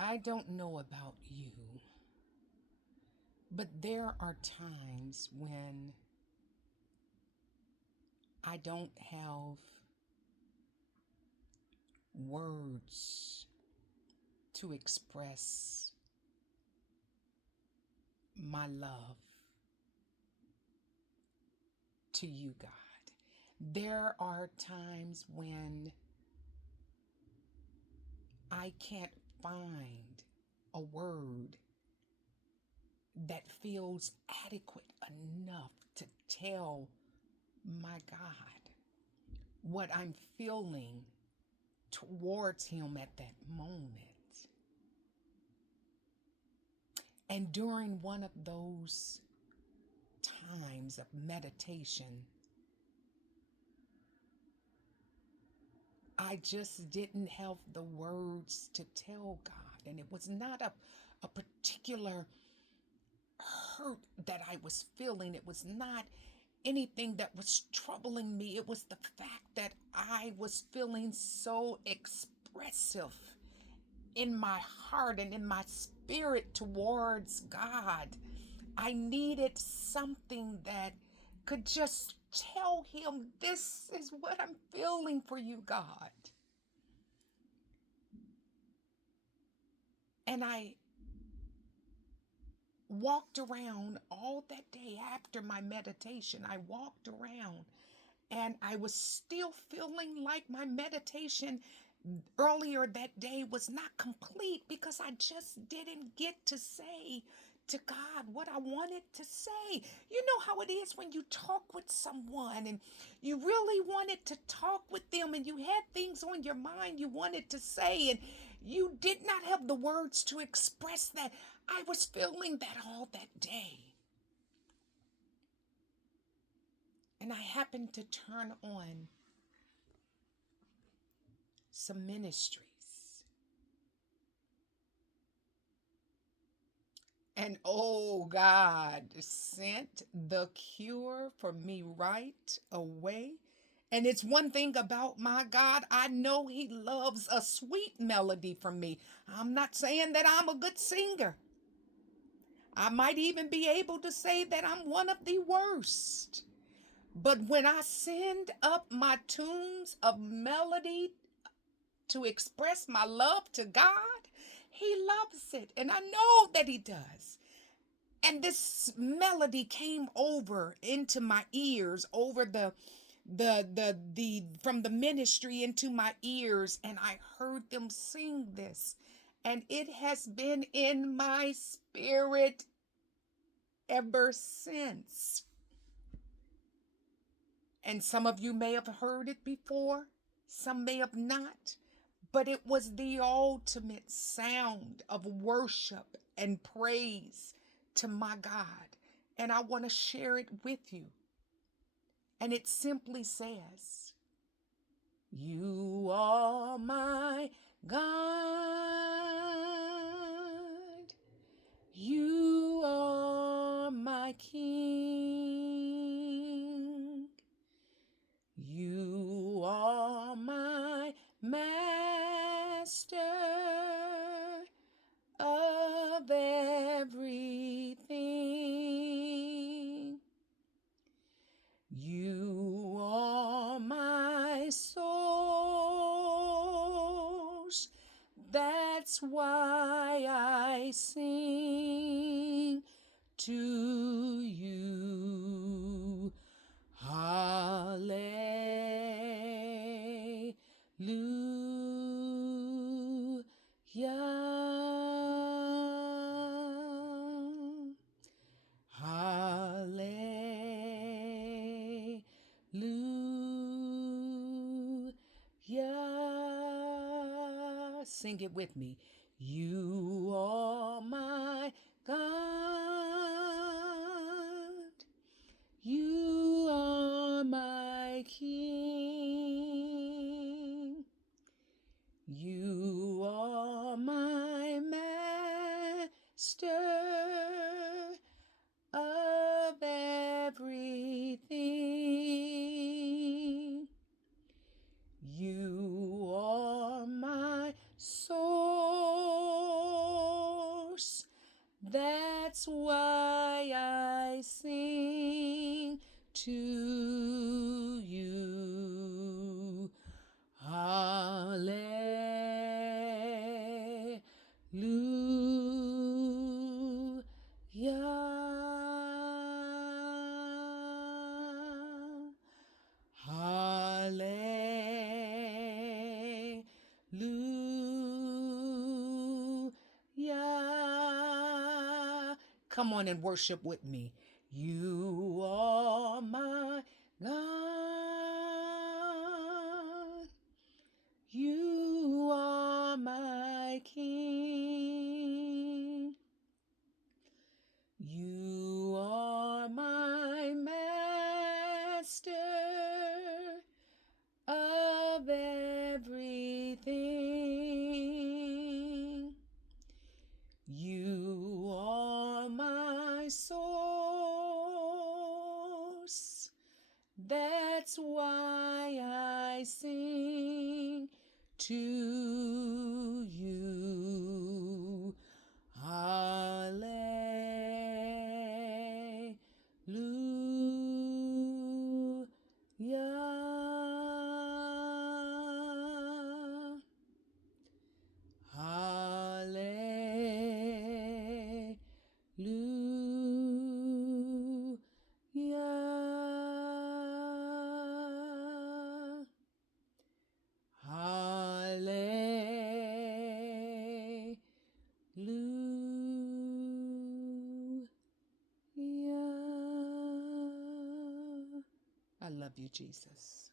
I don't know about you, but there are times when I don't have words to express my love to you, God. There are times when I can't find a word that feels adequate enough to tell my God what I'm feeling towards Him at that moment. And during one of those times of meditation, I just didn't have the words to tell God. And it was not a particular hurt that I was feeling. It was not anything that was troubling me. It was the fact that I was feeling so expressive in my heart and in my spirit towards God. I needed something that could just tell Him, this is what I'm feeling for you, God. And I walked around all that day after my meditation. I walked around and I was still feeling like my meditation earlier that day was not complete because I just didn't get to say to God what I wanted to say. You know how it is when you talk with someone and you really wanted to talk with them and you had things on your mind you wanted to say and you did not have the words to express that. I was feeling that all that day. And I happened to turn on some ministries. And oh, God sent the cure for me right away. And it's one thing about my God, I know He loves a sweet melody from me. I'm not saying that I'm a good singer. I might even be able to say that I'm one of the worst. But when I send up my tunes of melody to express my love to God, He loves it. And I know that He does. And this melody came over into my ears, over the from the ministry into my ears, and I heard them sing this. And it has been in my spirit ever since. And some of you may have heard it before, some may have not, but it was the ultimate sound of worship and praise to my God. And I want to share it with you. And it simply says, you are my God. You are my King. You are my Master of everything. You are my source. That's why I sing to you. Hallelujah. Hallelujah. Sing it with me. You are my God. You are my King. You are my Master of everything. You are my source. That's why I sing to you. Hallelujah. Hallelujah. Come on and worship with me. You are my God. You are my King. You are my Master of everything. You are my source. That's why I sing to you. Hallelujah. Hallelujah. Hallelujah. I love you, Jesus.